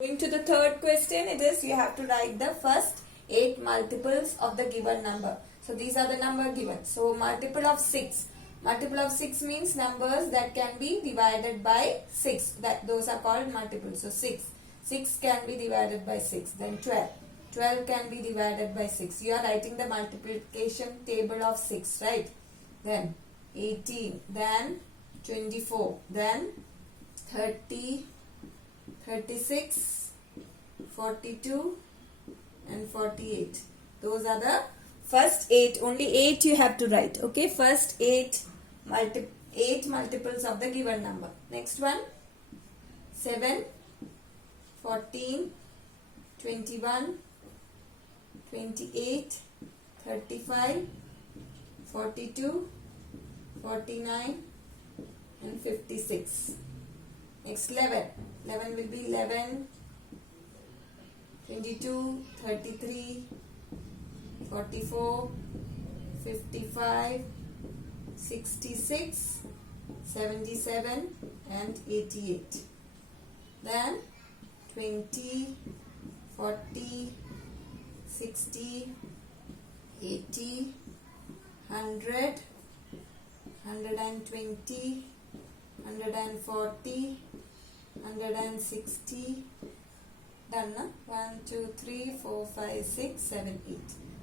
Going to the third question, it is you have to write the first 8 multiples of the given number. So these are the number given. So multiple of 6. Multiple of 6 means numbers that can be divided by 6. Those are called multiples. So 6. 6 can be divided by 6. Then 12. 12 can be divided by 6. You are writing the multiplication table of 6, right? Then 18. Then 24. Then 30. 36, 42 and 48. Those are the first 8. Only 8 you have to write. Okay, first 8 multiples of the given number. Next one, 7, 14, 21, 28, 35, 42, 49 and 56. Next 11. 11 will be 11, 22, 33, 44, 55, 66, 77 and 88. Then 20, 40, 60, 80, 100, 120, 140, 160. Done, na? 1, 2, 3, 4, 5, 6, 7, 8.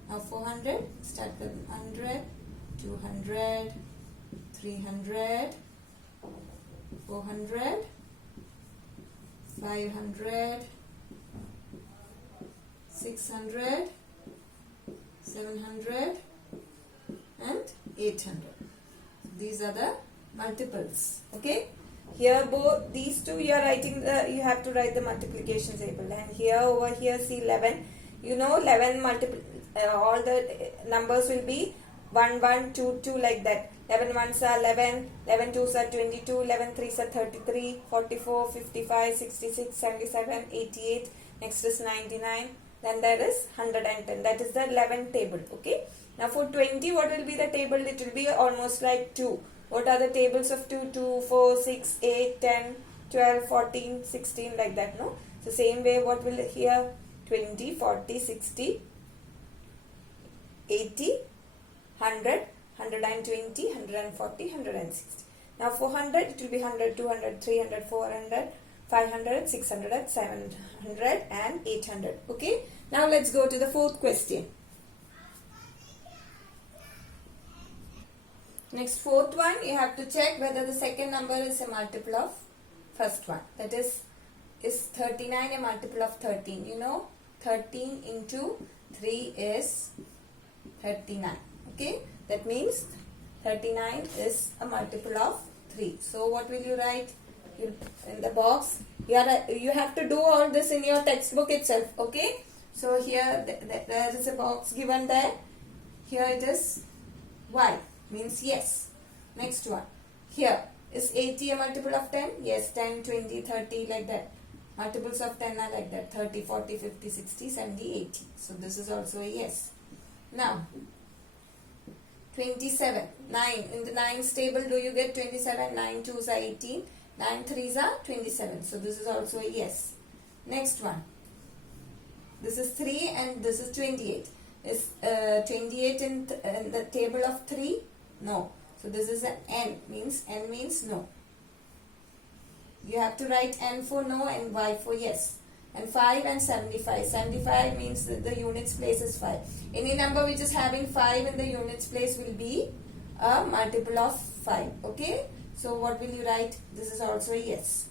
Now 400. Start with 100, 200, 300, 400, 500, 600, 700 and 800. These are the multiples. Okay. Here both these two you are writing you have to write the multiplication table, and here over here see 11. You know 11 all the numbers will be 1 1 2 2 like that. 11 ones are 11, 11 twos are 22, 11 threes are 33, 44, 55, 66, 77, 88. Next is 99. Then there is 110. That is the 11 table. Okay. Now for 20, what will be the table? It will be almost like 2. What are the tables of 2? 2, 4, 6, 8, 10, 12, 14, 16 like that, no? So same way what will here 20, 40, 60, 80, 100, 120, 140, 160. Now 400 it will be 100, 200, 300, 400, 500, 600, 700 and 800. Okay. Now let's go to the fourth question. Next fourth one, you have to check whether the second number is a multiple of first one. That is 39 a multiple of 13? You know 13 into 3 is 39. Okay, that means 39 is a multiple of 3. So what will you write in the box? You have to do all this in your textbook itself. Okay, so here there is a box given there. Here it is Y. Means yes. Next one. Here is 80 a multiple of 10? Yes, 10, 20, 30 like that. Multiples of 10 are like that. 30, 40, 50, 60, 70, 80. So this is also a yes. Now 27. 9. In the 9's table do you get 27? 9 2's are 18. 9 3's are 27. So this is also a yes. Next one. This is 3 and this is 28. Is 28 in the table of 3? No. So this is an N. N means no. You have to write N for no and Y for yes. And 5 and 75. 75 means that the units place is 5. Any number which is having 5 in the units place will be a multiple of 5. Okay. So what will you write? This is also a yes.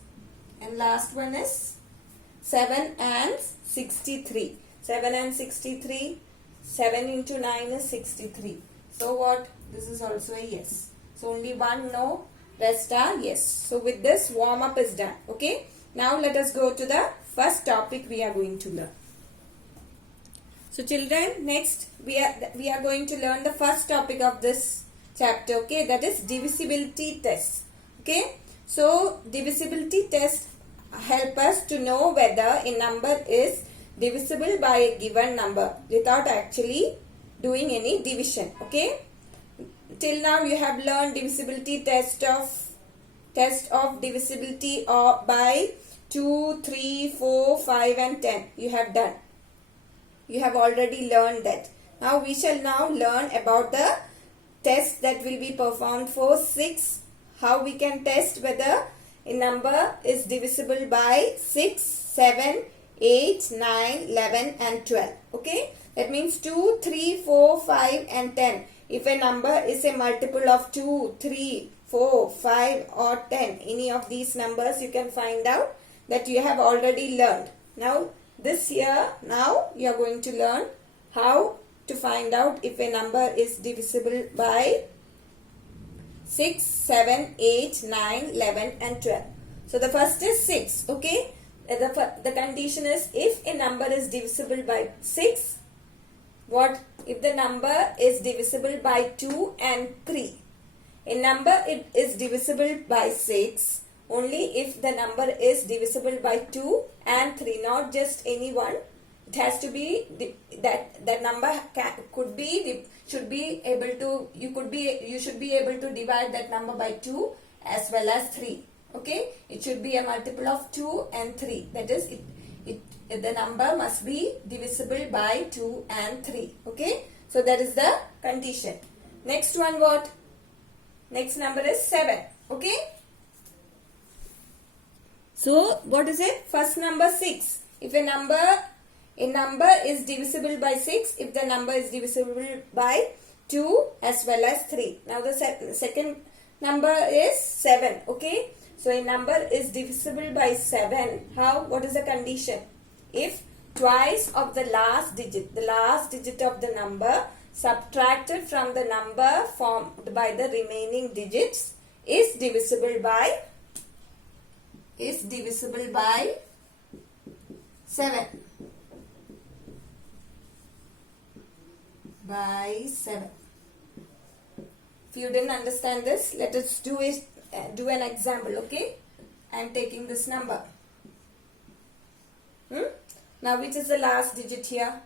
And last one is 7 and 63. 7 and 63. 7 into 9 is 63. So what? This is also a yes. So only one no, rest are yes. So with this warm up is done. Okay. Now let us go to the first topic we are going to learn. So children, next we are going to learn the first topic of this chapter. Okay. That is divisibility test. Okay. So divisibility test help us to know whether a number is divisible by a given number without actually doing any division. Okay. Till now you have learned divisibility test of divisibility or by 2, 3, 4, 5 and 10. You have done. You have already learned that. Now we shall now learn about the test that will be performed for 6. How we can test whether a number is divisible by 6, 7, 8, 9, 11 and 12. Okay. That means 2, 3, 4, 5 and 10. If a number is a multiple of 2, 3, 4, 5 or 10, any of these numbers you can find out that you have already learned. Now this year, now you are going to learn how to find out if a number is divisible by 6, 7, 8, 9, 11 and 12. So the first is 6. Okay. The condition is if a number is divisible by 6, what if the number is divisible by 2 and 3? A number is divisible by 6 only if the number is divisible by 2 and 3, not just any one. It has to be that number should be able to you should be able to divide that number by 2 as well as 3. Okay, it should be a multiple of 2 and 3. That is the number must be divisible by 2 and 3. Okay, so that is the condition. Next one, what? Next number is 7. Okay, so what is it? First number 6. If a number is divisible by 6 if the number is divisible by 2 as well as 3. Now the second number is 7. Okay, so a number is divisible by 7. How? What is the condition? If twice of the last digit of the number subtracted from the number formed by the remaining digits is divisible by 7. By 7. If you didn't understand this, let us do an example. Okay, I am taking this number. Now which is the last digit here?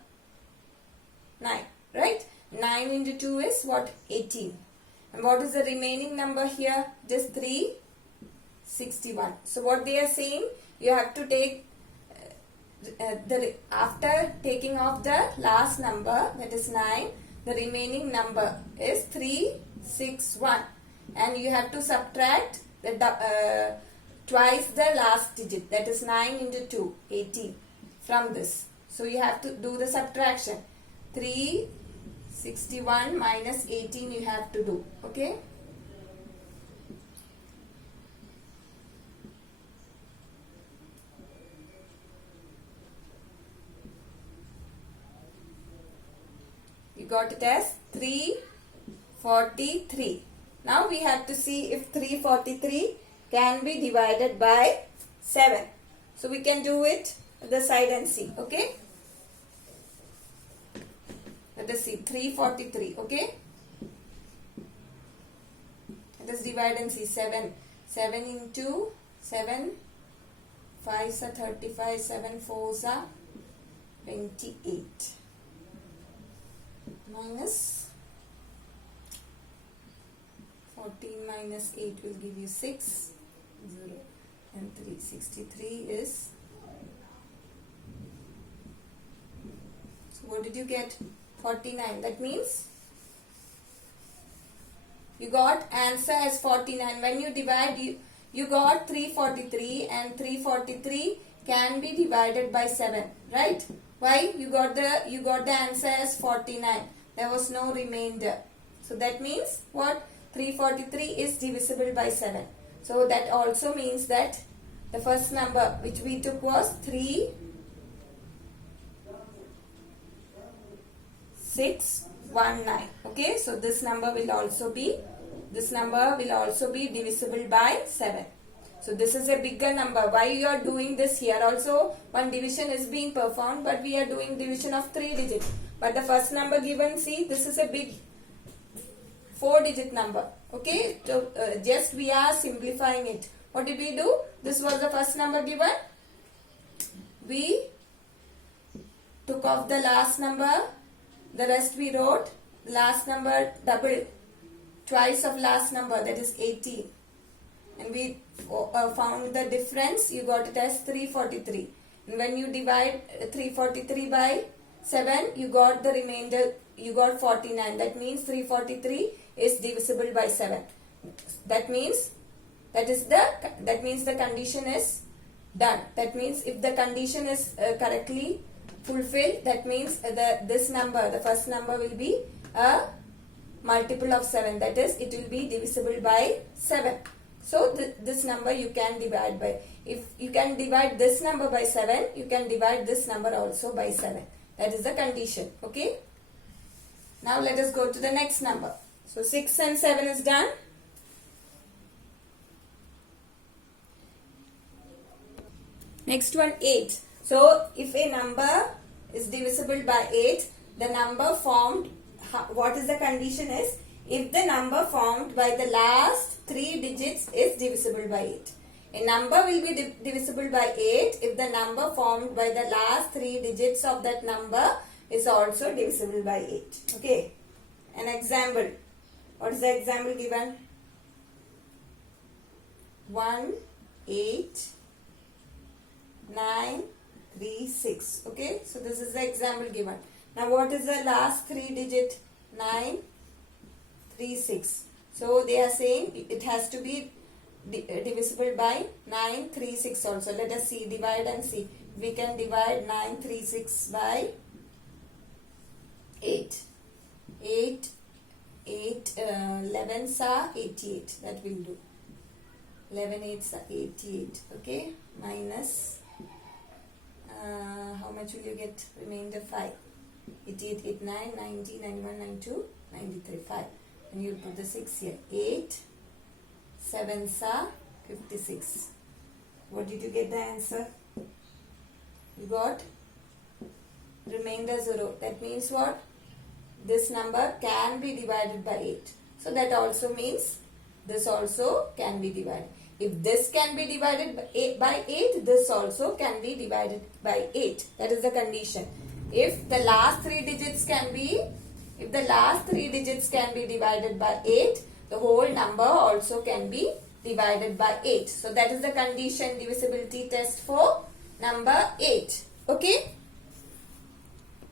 9, right? 9 into 2 is what? 18. And what is the remaining number here? Just 361. So what they are saying, you have to take after taking off the last number, that is 9, the remaining number is 361 and you have to subtract the twice the last digit, that is 9 into 2, 18 from this. So you have to do the subtraction. 361 minus 18 you have to do. Okay. You got it as 343. Now we have to see if 343 can be divided by 7. So we can do it at the side and see. Okay. Let us see. 343. Okay. Let us divide and see. 7. 7 into 7. 5s are 35. 7 4s are 28. Minus 14 minus 8 will give you 6, 0 and 3. 63 is, so what did you get? 49. That means you got answer as 49. When you divide, you got 343 and 343 can be divided by 7, right? Why? You got the answer as 49. There was no remainder. So that means what? 343 is divisible by 7. So that also means that the first number which we took was 3619. Okay, so this number will also be divisible by 7. So this is a bigger number. Why you are doing this here? Also one division is being performed, but we are doing division of 3 digits. But the first number given, see, this is a big 4-digit number. Okay, so just we are simplifying it. What did we do? This was the first number given. We took off the last number. The rest we wrote. Last number double. Twice of last number, that is 18. And we found the difference, you got it as 343. And when you divide 343 by 7, you got the remainder, you got 49. That means 343 is divisible by 7. That means the condition is done. That means if the condition is correctly fulfilled, that means this number, the first number, will be a multiple of 7. That is, it will be divisible by 7. So this number you can divide by. If you can divide this number by 7, you can divide this number also by 7. That is the condition. Okay. Now let us go to the next number. So 6 and 7 is done. Next one, 8. So if a number is divisible by 8, the number formed, what is the condition is, if the number formed by the last 3 digits is divisible by 8. A number will be divisible by 8 if the number formed by the last 3 digits of that number is also divisible by 8. Okay. An example. What is the example given? 1, 8, 9, 3, 6. Okay. So this is the example given. Now what is the last 3 digit? 9, 3, 6. So they are saying it has to be divisible by 9, 3, 6 also. Let us see, divide and see. We can divide 9, 3, 6 by 8. 11s are 88. That will do. 11 8s are 88. Okay. Minus, how much will you get? Remainder 5. 88, 89, 90, 91, 92, 93, 5. And you put the 6 here. 8, 7s are 56. What did you get the answer? You got remainder 0. That means what? This number can be divided by 8. So that also means this also can be divided. If this can be divided by 8, this also can be divided by 8. That is the condition. If the last 3 digits can be divided by 8, the whole number also can be divided by 8. So that is the condition divisibility test for number 8. Okay.